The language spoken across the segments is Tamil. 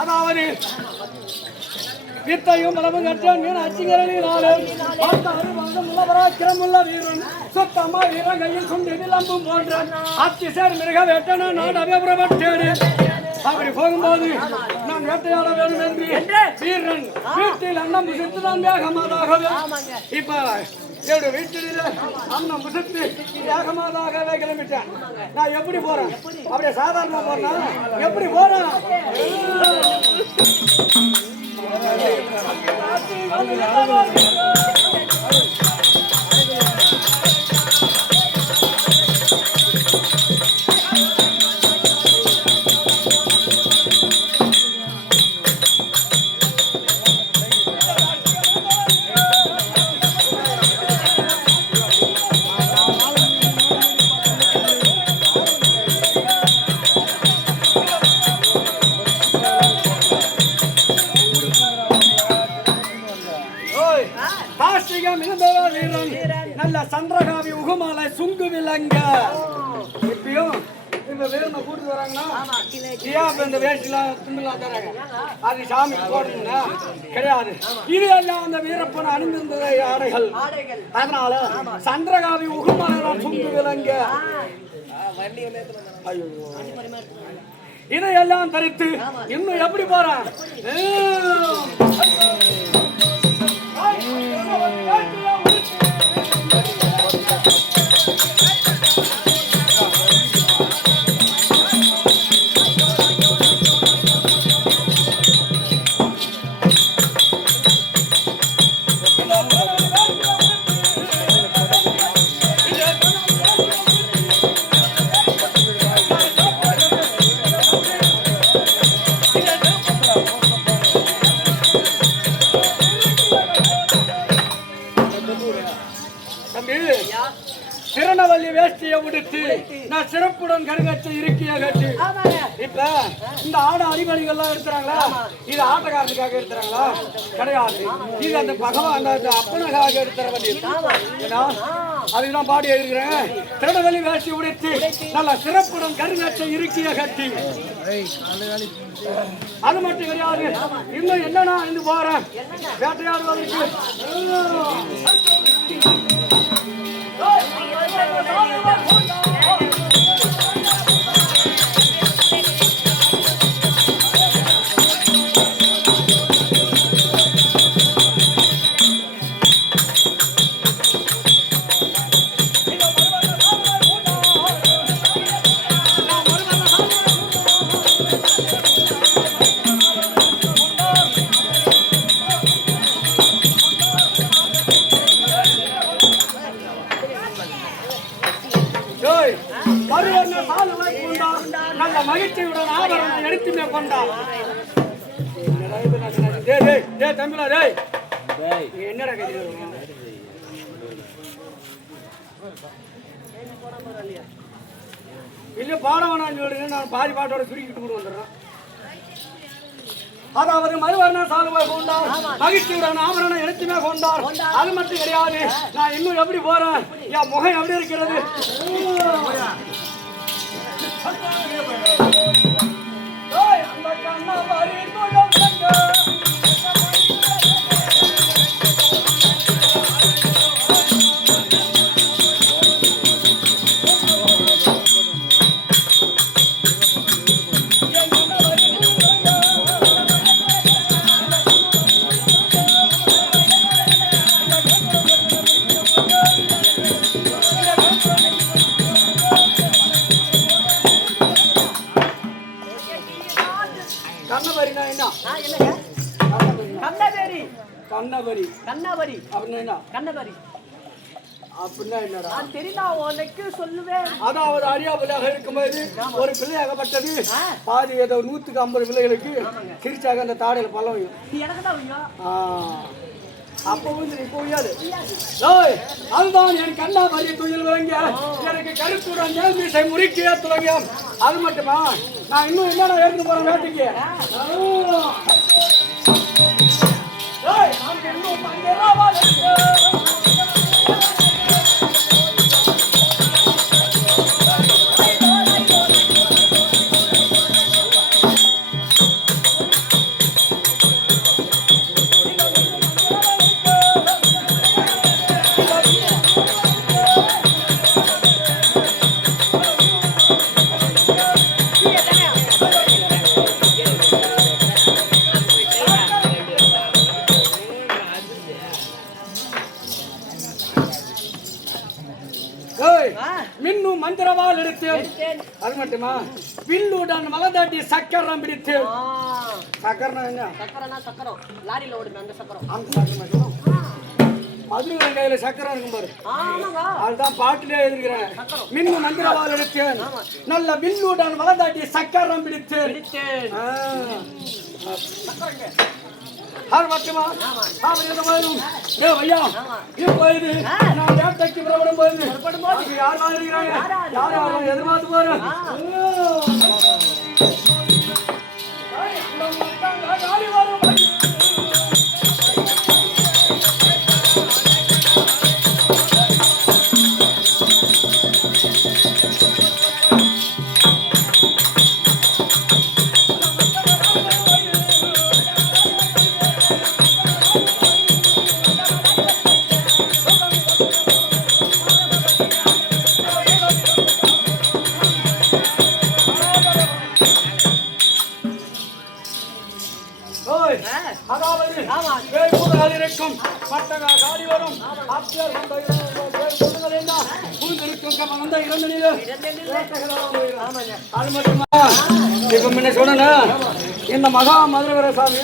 அதாவது வித்தையும் பலமும் கற்றேன் அச்சிங்கரில் பராக்கிரமுள்ள வீரன் சுத்தமா வீரன் கையில் சுண்டு விளம்பும் போன்ற அத்திசேர் மிருக வேட்டன நான் அபிபுறப்பட்டேன். அப்படி போகும்போது நான் வேட்டையாட வேண்டும் என்று வீரன் வீட்டில் அன்னம் புசித்து நான் வேகமாதாகவே இப்ப என்னுடைய வீட்டில் அன்னம் புசித்து வேகமாதாகவே கிளம்பிட்டேன். நான் எப்படி போறேன்? அப்படியே சாதாரணமா போறேன்னா எப்படி போறேன்? நல்ல சந்திரகாவி உகுமாலை சுங்கு விலங்க இப்பயும் இந்த வேர்மை கூட்டு வராங்கன்னா இந்த வேஷ்டிலாம் துண்டுலாம் தராங்க. அது சாமி போடுறீங்கன்னா கிடையாது. இது எல்லாம் அந்த வீரப்பன் அணிந்திருந்த ஆடைகள். அதனால சந்திரகாவி உகுமாலை சுங்கு விலங்க இதையெல்லாம் தரித்து இன்னும் எப்படி போறான்? திருநவல்லி வேஷ்டியை உடுத்து நான் சிறப்புடன் கருகச்ச இருக்கிய கட்டு. இப்ப இந்த ஆட அடிமணிகள்லாம் எடுத்துறாங்களா? இது ஆட்டக்காரனுக்காக எடுத்துறாங்களா? கிடையாது. இது அந்த பகவான் அந்த அப்பனுக்காக எடுத்துறவன். அதுக்குதான் பாடி எழுதுகிறேன். திருநவல்லி வேஷ்டி உடுத்து நல்ல சிறப்புடன் கருகச்ச இருக்கிய கட்டி. அது மட்டும் கிடையாது. இன்னும் என்னன்னா இருந்து போறேன் வேட்டையாடுவதற்கு. நல்ல மகிழ்ச்சியுடன் ஆபரணம் எடுத்துமே கொண்டார். தம்பிலா என்னடா இல்ல பாடவனான்னு சொல்லுங்க. நான் பாதி பாட்டோட சுருக்கிட்டு கொண்டு வந்துடுறேன். அதாவது மறுவர்ண சாலுவை கொண்டார், மகிழ்ச்சியுடன் ஆபரணம் எடுத்துமே கொண்டார். அது மட்டும் கிடையாது. நான் இன்னும் எப்படி போறேன்? என் முகம் எப்படி இருக்கிறது? கண்ணபரி கண்ணபரி அப்படின்னா கண்ணபரி அப்படின்னா என்னடா? தெரியுதா உனக்கு சொல்லுவேன். அதாவது அடியாபலியாக இருக்கும்போது ஒரு பிள்ளை அகப்பட்டது. பாதி ஏதோ 150 பிள்ளைகளுக்கு சிரிச்சாக அந்த தாடையில பள்ளம் வையும். எனக்கு தான் வையும். அப்போ வந்து இப்போ உயாது. அதுதான் என் கண்ணாபரி துயில் வாங்க எனக்கு கருத்துடன் மேல் மீசை முறுக்கி ஏற்றுவாங்க. அது மட்டுமா நான் இன்னும் என்னடா எடுத்து போறேன் வேட்டைக்கு. மின்னும் மந்திரவால் எடுத்தேன். அது மட்டுமா வில்லுடன் மலதாட்டி சக்கரம் பிடித்து. சக்கரம் என்ன? சக்கரம் லாரியில ஓடுமே அந்த சக்கரம். மதுரை கையில சக்கரம் இருக்கும் பாரு. அதுதான் பாட்டிலே எழுதிக்கிறேன். மின்னும் மந்திரவால் எடுத்தேன். நல்ல வில்லுடன் மலதாட்டி சக்கரம் பிடித்து. அது மட்டுமா ஐயா போயிது நான் வேட்டைக்கு புறப்படும் போது யார் இருக்கிறாங்க யார் யாரும் எதிர்பார்த்து போறேன். இருக்கும் மட்டகா காடி வரும் அது மட்டுமா இப்ப முன்ன சொன்ன இந்த மகா மதுரவீரசாமி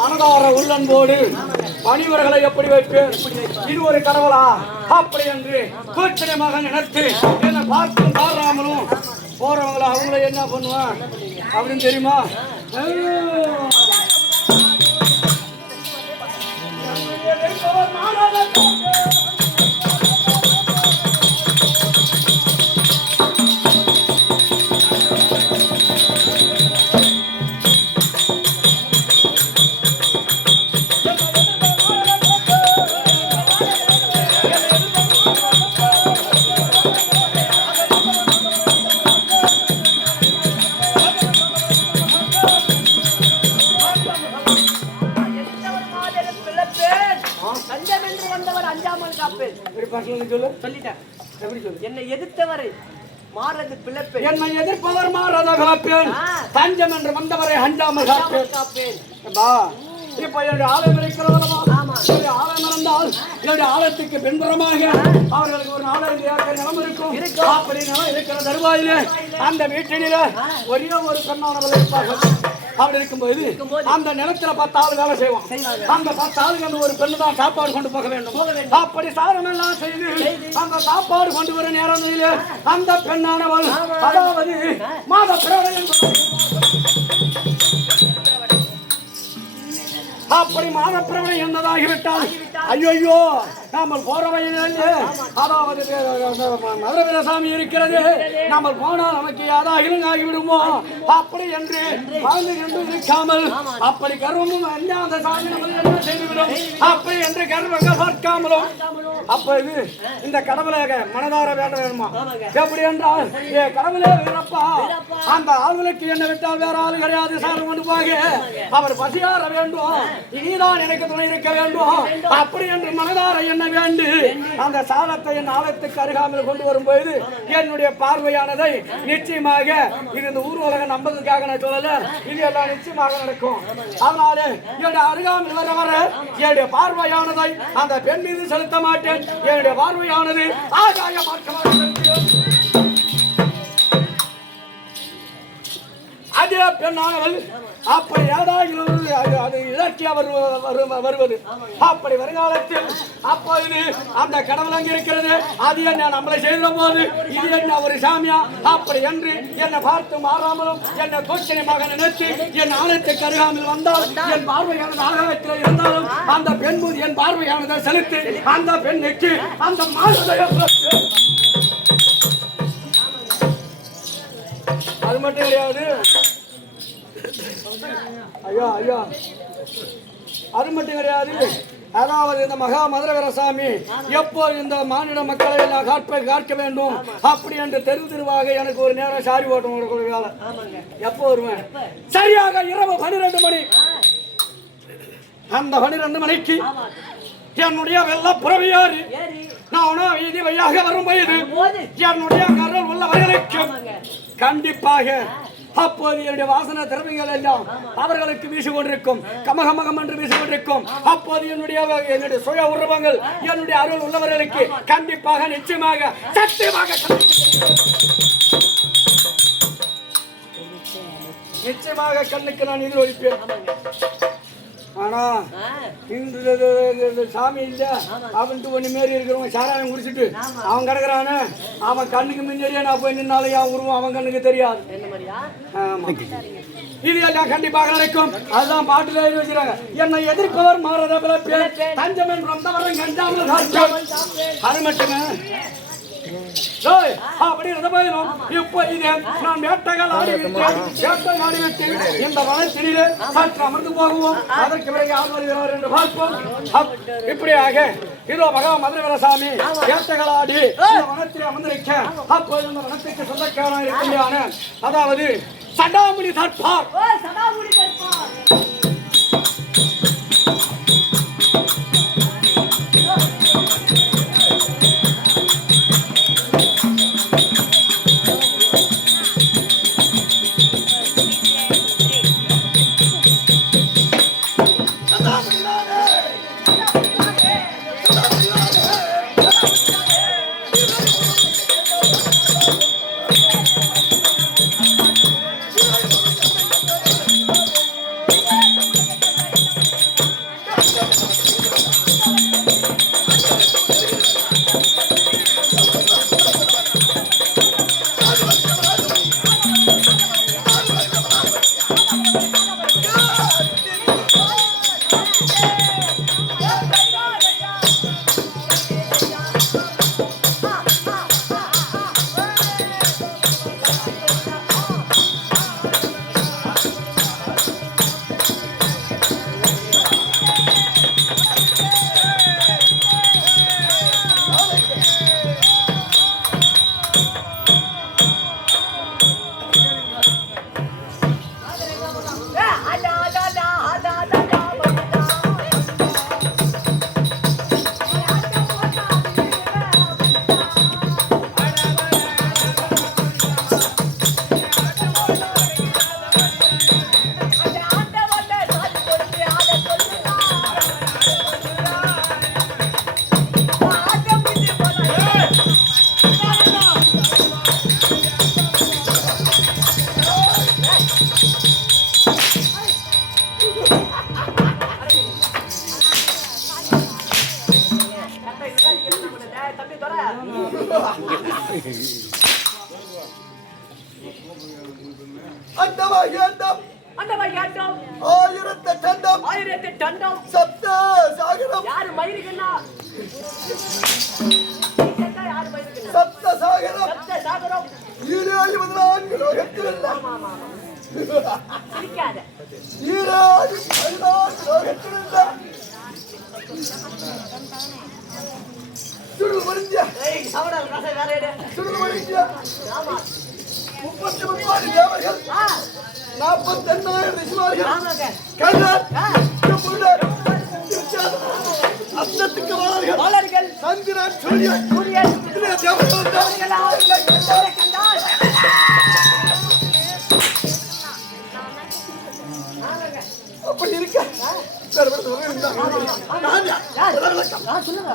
மனதார உள்ளன்போடு பணிவர்களை எப்படி வைப்பேன் இது ஒரு கடவுளா அப்படி என்று கூச்சரியமாக நினைத்து என்ன பார்த்தும் பாராமலும் போறவங்கள அவங்கள என்ன பண்ணுவான் அப்படின்னு தெரியுமா? என்னை எதிர்த்தவரை மாறது பிழைப்பேன். என்னை எதிர்ப்பவர் மாறத காப்பேன். தஞ்சம் என்று வந்தவரை அஞ்சாமல் காப்பேன். இப்ப என்னுடைய ஆலயம் இருக்கிறதா? ஆலயம் இருந்தால் என்னுடைய ஆலயத்துக்கு பின்புறமாக அவர்களுக்கு ஒரு 4-5 ஏக்கர் நிலம் இருக்கும். அப்படி நிலம் இருக்கிற தருவாயிலே அந்த வீட்டில ஒரே ஒரு பெண்ணானவர்கள் இருப்பார்கள். அப்படி இருக்கும்போது அந்த நிலத்துல 10 ஆள் வேலை செய்வோம். அந்த 10 ஆளுக்கு ஒரு பெண்ணு தான் சாப்பாடு கொண்டு போக வேண்டும். அப்படி சாதனம் எல்லாம் செய்து அந்த சாப்பாடு கொண்டு வர நேரம் அந்த பெண்ணானவள் அதாவது மாத பிரவடையம் அப்படி மாதப்பிரவனை என்னதாகிவிட்டால் ஐயோ நாம போற வயதிலே அதாவது மதுரவீரசாமி இருக்கிறது நம்ம போனால் நமக்கு ஏதாகிலும் ஆகிவிடுமோ அப்படி என்று வாழ்ந்து கொண்டு இருக்காமல் அப்படி கர்வமும் அந்த சாமி நம்ம என்ன செய்துவிடும் அப்படி என்று கர்வங்கள் பார்க்காமலும் அப்ப இது இந்த கடவுளாக மனதார வேண்ட வேணுமா? எப்படி என்றால் கடவுளே வீரப்பா அந்த ஆளுகளுக்கு என்ன விட்டால் வேற ஆளு கிடையாது சார் கொண்டு போக அவர் பசியார வேண்டும் இனிதான் எனக்கு துணை இருக்க வேண்டும் அப்படி என்று மனதார என்ன வேண்டு அந்த சாலத்தை என் ஆலயத்துக்கு அருகாமல் கொண்டு வரும்போது என்னுடைய பார்வையானதை நிச்சயமாக இது இந்த ஊர் உலகம் நம்பதுக்காக நான் சொல்லல இது எல்லாம் நிச்சயமாக நடக்கும். அதனால என்னுடைய அருகாமல் வர வர என்னுடைய பார்வையானதை அந்த பெண் மீது செலுத்த மாட்டேன். என்னுடைய பார்வையானது ஆகாய மாற்றமாக அதே பெண்ணானவள் அப்படி ஏதாவது அது இலக்கிய வருவது அப்படி வருங்காலத்தில் அப்போது அந்த கடவுள் அங்கே இருக்கிறது அது என்ன நம்மளை செய்த போது இது என்ன ஒரு சாமியா அப்படி என்று என்னை பார்த்து மாறாமலும் என்னை கோச்சனியமாக நினைத்து என் ஆணத்துக்கு அருகாமல் வந்தால் என் பார்வையானது ஆகாயத்தில் இருந்தாலும் அந்த பெண் மீது என் பார்வையானதை செலுத்தி அந்த பெண்ணுக்கு அந்த மாறுதலை அது மட்டும் கிடையாது. ஐயா ஐயா அது மட்டும் கிடையாது. அதாவது இந்த மகா மதுரவீரசாமி எப்போ இந்த மாநில மக்களை எல்லாம் காக்க வேண்டும் அப்படி என்று தெருவாக எனக்கு ஒரு நேரம் சாரி ஓட்டம் வேலை எப்போ வருவேன் சரியாக இரவு 12 மணி. அந்த 12 மணிக்கு என்னுடைய வெள்ள புறவியாறு நானும் வீதி வழியாக வரும் வயது என்னுடைய கரல் உள்ள வயலுக்கு கண்டிப்பாக அப்போது என்னுடைய வாசன திறமைகள் எல்லாம் அவர்களுக்கு வீசி கொண்டிருக்கும் கமகமகம் என்று வீசி கொண்டிருக்கும். அப்போது என்னுடைய சுய உருவங்கள் என்னுடைய அருள் உள்ளவர்களுக்கு கண்டிப்பாக நிச்சயமாக சத்தியமாக நிச்சயமாக கண்ணுக்கு நான் எதிரொலிப்பேன். ஆனா இந்த சாமி இல்ல அவன்ட்டு ஒண்ணு மாரி இருக்கிறவங்க சாராயம் குடிச்சிட்டு அவன் கிடக்குறானு அவன் கண்ணுக்கு முன்னாடியே நான் போய் நின்னாலும் என் உருவம் அவன் கண்ணுக்கு தெரியாது. இது எல்லாம் கண்டிப்பாக நடக்கும். அதுதான் பாட்டுல எழுதி வச்சுறாங்க. என்னை எதிர்ப்பவர் மாறத பிறப்பேன் தஞ்சம் என்று வந்தவரும் கண்டாமல் அது மட்டுமே அப்படி இருந்தபோதிலும் இப்போ இது நான் வேட்டைகள் ஆடிவிட்டு இந்த வனத்திலே சற்று அமர்ந்து போகுவோம். அதற்கு பிறகு யார் வருகிறார் என்று பார்ப்போம். இப்படியாக இதோ மகா மதுரவீரசாமி வேட்டைகள் ஆடி இந்த வனத்தில் அமர்ந்திருக்க அப்போது இந்த வனத்துக்கு சொந்தக்காரன் இருக்கிறான அதாவது சடாமுடி தற்பார் ஆயிரத்து தண்டம் சப்த சாகரம் யாரு மயிரிக்கண்ணா யாரு மயிரிக்கண்ணா சப்த சாகரம் 24 லோகத்தில் சிரிக்காத 24 லோகத்தில் சுடு மரிஞ்சா ஏய் சவடா ரசை வேறேடே சுடு மரிஞ்சா ஆமா 33 தேவர்கள் 48,000 ரிஷிமார்கள் ஆமாங்க கண்ணர் புருடர் அப்னத்துக்கு வாளர்கள் சந்திரன் சூரியன் தேவர்கள் கண்டால் அப்படி இருக்க சொல்லுங்க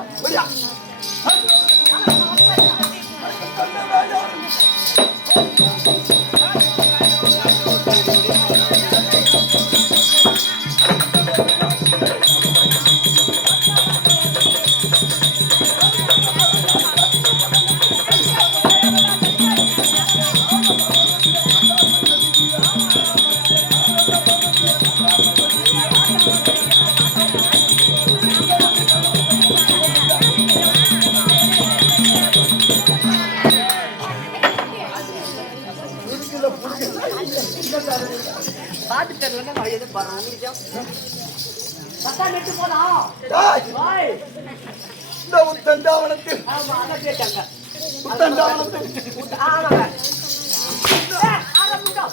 எது பாரு சத்தா நெட்டு போடா டேய், பாய் இந்த உத்தண்டாவனத்தில் ஆமா அத கேட்டாங்க உத்தண்டாவனத்தில் ஆமாங்க ஆரம்பிடா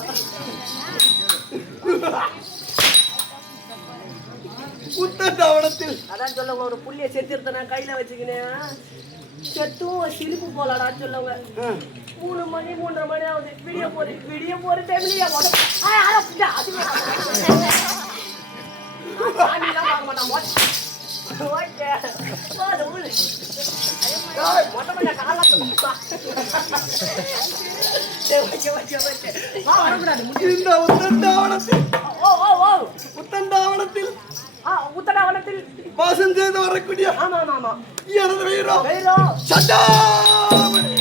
உத்தண்டாவனத்தில் அதான் சொல்லுங்க ஒரு புள்ளிய செத்திருத்த நான் கையில வச்சுக்கினேன் செத்தும் சிரிப்பு போலாடா சொல்லுங்க 3 மணி 3:30 மணி ஆகுது விடிய போற டைம்லயே இந்த உத்தண்டாவனத்தில் உத்தரவாதத்தில் வாசம் செய்து வரக்கூடிய ஆமா ஆமா ஆமா எனது வீரம் வேறோ சட்டாமணி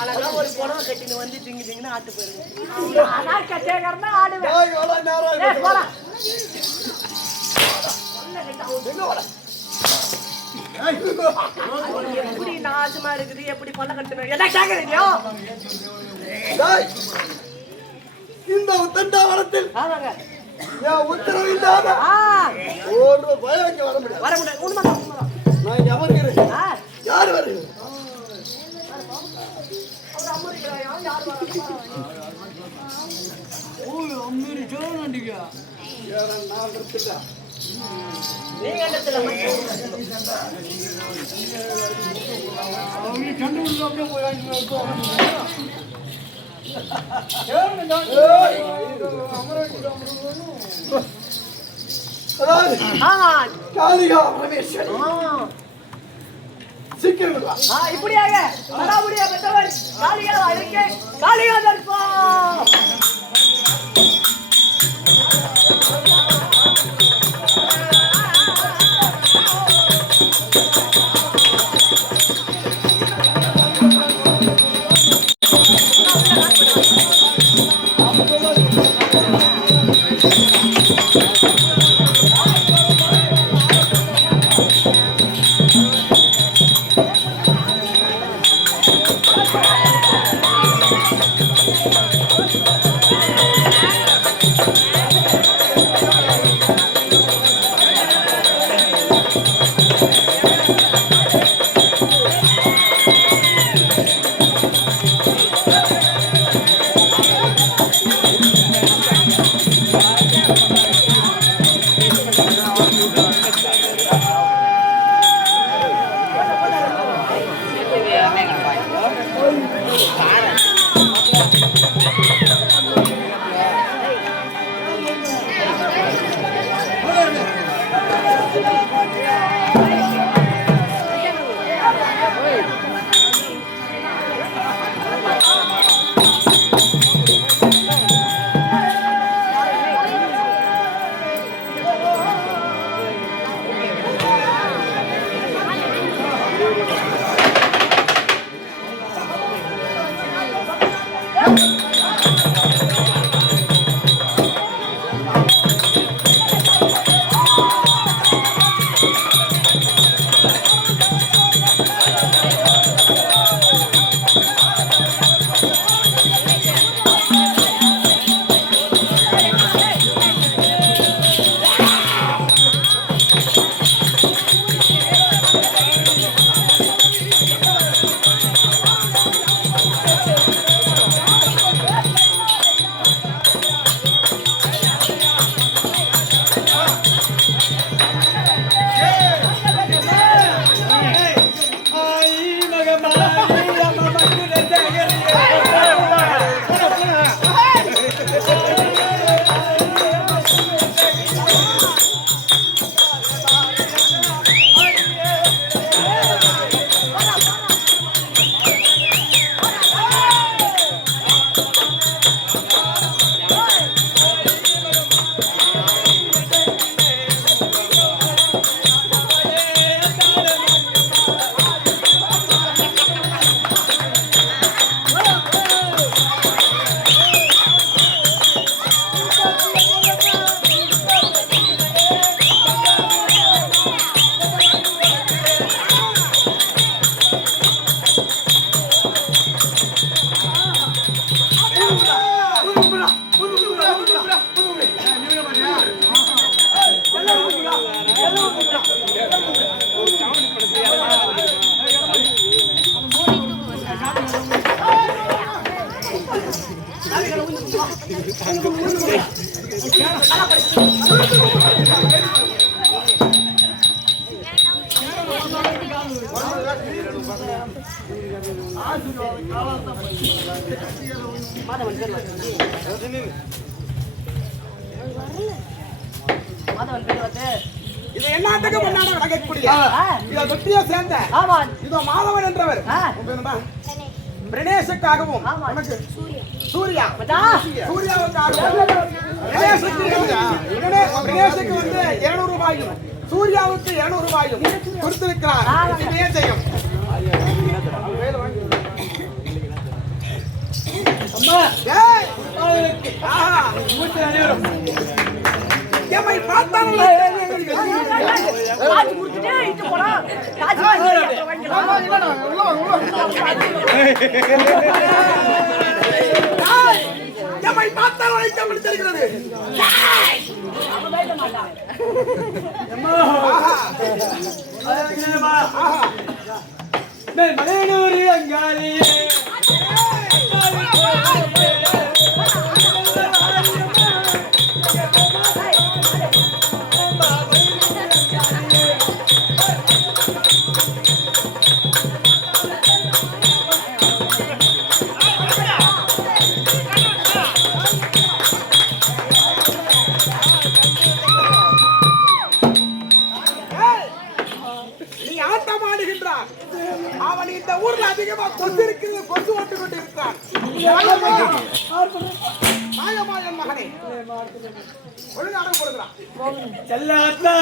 அழகா ஒரு புடவை கட்டின்னு வந்து திங்கி திங்கின்னு ஆட்டு போயிருங்க அதான் கட்டேகரனா ஆடுவேன் டேய், எவ்வளவு நேரம் ஏய், போடா. எங்க வர? எப்படி நாசமா இருக்குது எப்படி பல்ல கட்டணும் எதா கேக்குறீங்க டேய், இந்த உத்தண்டாவனத்தில் ஆமாங்க என் உத்தரவு இல்லாத ஆ ஒரு பயம் இங்க வர முடியாது. வர முடியாது உண்மைதான் உண்மைதான் நான் இங்க அமர்கிறேன். ஆ யார் வருகிறது? அவர் அமெரிக்கா யார் வரா நான் இருக்கேன். நீங்க இடத்துல அதாவது ஆமா காளிகா பரமேஸ்வரி ஆ சீக்கிரம் வா. இப்படியாக மராபுடியா பெற்றவர் காளியா அழைக்க காளியா தர்ப்பா மாதவன் பேர் வந்து இது என்னாட்டுக்கு முன்னாடி நடக்கக்கூடிய இத வெற்றியை சேர்ந்த இதோ மாதவன் என்றவர் பிரணேஷுக்காகவும் நமக்கு சூர்யாவுக்காகவும் பிரணேஷுக்கு வந்து 200 ரூபாயும் சூர்யாவுக்கு 200 ரூபாயும் கொடுத்திருக்கிறார். இதையே செய்யும் அம்மா எம்மை பார்த்தாலும் எம்மை பார்த்தால் வளைக்காமல் தெரிகிறது. மலையனூர் அங்காளியே அவன் இந்த ஊர்ல அதிகமா கொண்டு இருக்கிறது கொண்டு ஓட்டு கொண்டு இருக்கிறான். மாயமாயன் மகனே ஒழுங்கு அடங்க கொடுக்கிறான். செல்லாத்தா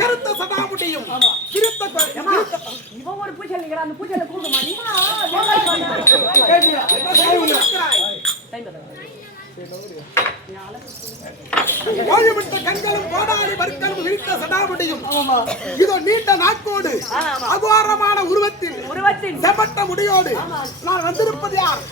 கருத்த சதா முடியும் இவன் ஒரு பூஜை அந்த பூஜையில கூடுமா ஓய்வுவிட்ட கண்களும் கோடாரி வர்க்கலும் விரித்த சடாமுடியும் இதோ நீண்ட நாட்கோடு அகாரமான உருவத்தில் செப்பட்ட முடியோடு நான் வந்திருப்பது யார்?